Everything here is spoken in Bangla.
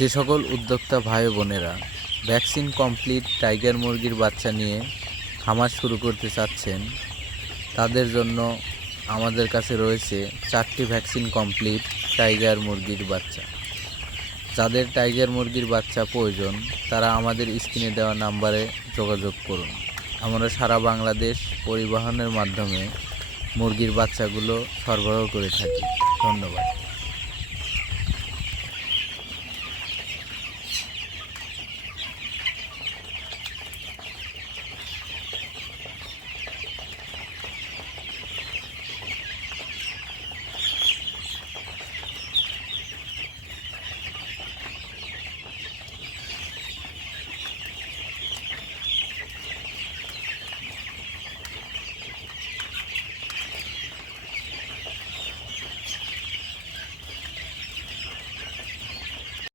যে সকল উদ্যোক্তা ভাই বোনেরা ভ্যাকসিন কমপ্লিট টাইগার মুরগির বাচ্চা নিয়ে খামার শুরু করতে চাচ্ছেন, তাদের জন্য আমাদের কাছে রয়েছে চারটি ভ্যাকসিন কমপ্লিট টাইগার মুরগির বাচ্চা। যাদের টাইগার মুরগির বাচ্চা প্রয়োজন, তারা আমাদের স্ক্রিনে দেওয়া নাম্বারে যোগাযোগ করুন। আমরা সারা বাংলাদেশ পরিবহনের মাধ্যমে মুরগির বাচ্চাগুলো সরবরাহ করে থাকি। ধন্যবাদ।